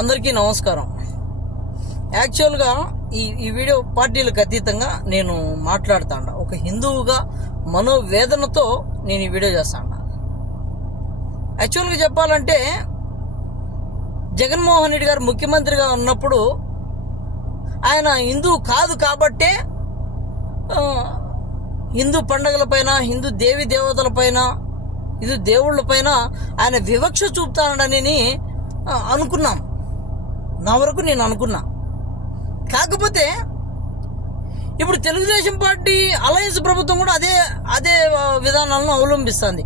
అందరికీ నమస్కారం. యాక్చువల్గా ఈ వీడియో పార్టీలకు అతీతంగా నేను మాట్లాడుతాను. ఒక హిందువుగా మనోవేదనతో నేను ఈ వీడియో చేస్తాను. యాక్చువల్గా చెప్పాలంటే జగన్మోహన్ రెడ్డి గారు ముఖ్యమంత్రిగా ఉన్నప్పుడు ఆయన హిందువు కాదు కాబట్టే హిందూ పండుగలపైన, హిందూ దేవి దేవతలపైన, హిందూ దేవుళ్ళపైన ఆయన వివక్ష చూపుతానని అనుకున్నాం. నా వరకు నేను అనుకున్నా. కాకపోతే ఇప్పుడు తెలుగుదేశం పార్టీ అలయన్స్ ప్రభుత్వం కూడా అదే విధానాలను అవలంబిస్తుంది.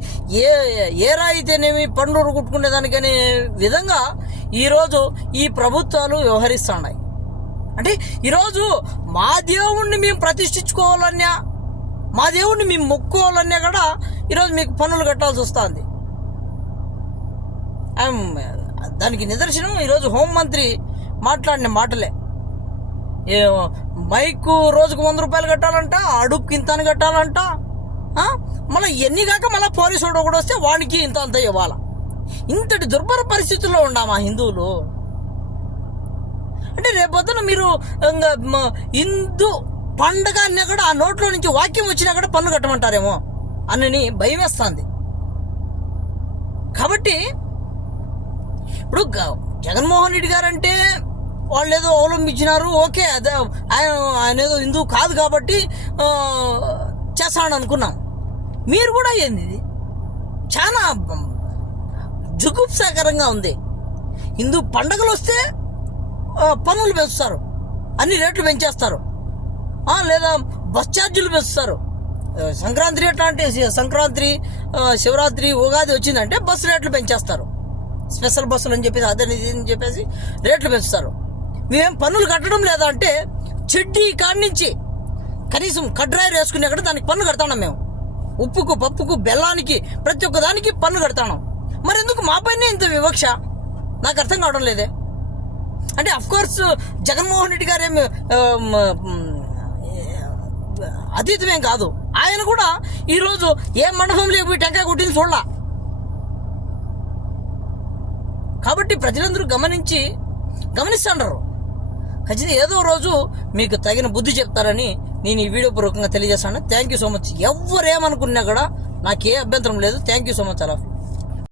ఏ రాయితేనేమి పండుగ కుట్టుకునేదానికనే విధంగా ఈరోజు ఈ ప్రభుత్వాలు వ్యవహరిస్తున్నాయి. అంటే ఈరోజు మా దేవుణ్ణి మేము ప్రతిష్ఠించుకోవాలన్నా, మా దేవుణ్ణి మేము మొక్కుకోవాలన్నా కూడా ఈరోజు మీకు పన్నులు కట్టాల్సి వస్తుంది. దానికి నిదర్శనం ఈరోజు హోంమంత్రి మాట్లాడిన మాటలే. మైకు రోజుకు 100 రూపాయలు కట్టాలంట, అడుగుకి ఇంత అని కట్టాలంట. మళ్ళీ ఎన్ని కాక మళ్ళీ పోలీసు వాడు కూడా వస్తే వానికి ఇంత అంత ఇవ్వాల. ఇంతటి దుర్భర పరిస్థితుల్లో ఉన్నామా హిందువులు? అంటే రేపొద్దున మీరు హిందూ పండగ అన్నా కూడా ఆ నోట్లో నుంచి వాక్యం వచ్చినా కూడా పన్ను కట్టమంటారేమో అని భయం వేస్తుంది. కాబట్టి ఇప్పుడు జగన్మోహన్ రెడ్డి గారు అంటే వాళ్ళు ఏదో అవలంబించినారు, ఓకే, అదే ఆయన ఏదో హిందువు కాదు కాబట్టి చేస్తాను అనుకున్నాం. మీరు కూడా ఏంది, ఇది చాలా జుగుప్సాకరంగా ఉంది. హిందూ పండగలు వస్తే పన్నులు పెంచుతారు, అన్ని రేట్లు పెంచేస్తారు, లేదా బస్ ఛార్జీలు పెంచుతారు. సంక్రాంతి రేట్లు అంటే సంక్రాంతి, శివరాత్రి, ఉగాది వచ్చిందంటే బస్సు రేట్లు పెంచేస్తారు. స్పెషల్ బస్సులు అని చెప్పేసి అదే అని చెప్పేసి రేట్లు పెంచుతారు. మేమేం పన్నులు కట్టడం లేదా అంటే చెడ్డీ కాడి నుంచి కనీసం కడ్రాయర్ వేసుకునే కూడా దానికి పన్ను కడతాం. మేము ఉప్పుకు, పప్పుకు, బెల్లానికి, ప్రతి ఒక్క దానికి పన్ను కడతాం. మరి ఎందుకు మా పైనే ఇంత వివక్ష? నాకు అర్థం కావడం లేదే. అంటే అఫ్కోర్స్ జగన్మోహన్ రెడ్డి గారు ఏమి అతీతమేం కాదు. ఆయన కూడా ఈరోజు ఏ మండపంలో పోయి టెంకాయ కొట్టింది చూడాల. కాబట్టి ప్రజలందరూ గమనిస్తున్నారు. ఖచ్చితంగా ఏదో రోజు మీకు తగిన బుద్ధి చెప్తారని నేను ఈ వీడియో పూర్వకంగా తెలియజేస్తాను. Thank you so much. ఎవరేమనుకున్నా కూడా నాకే అభ్యంతరం లేదు. Thank you so much. అలా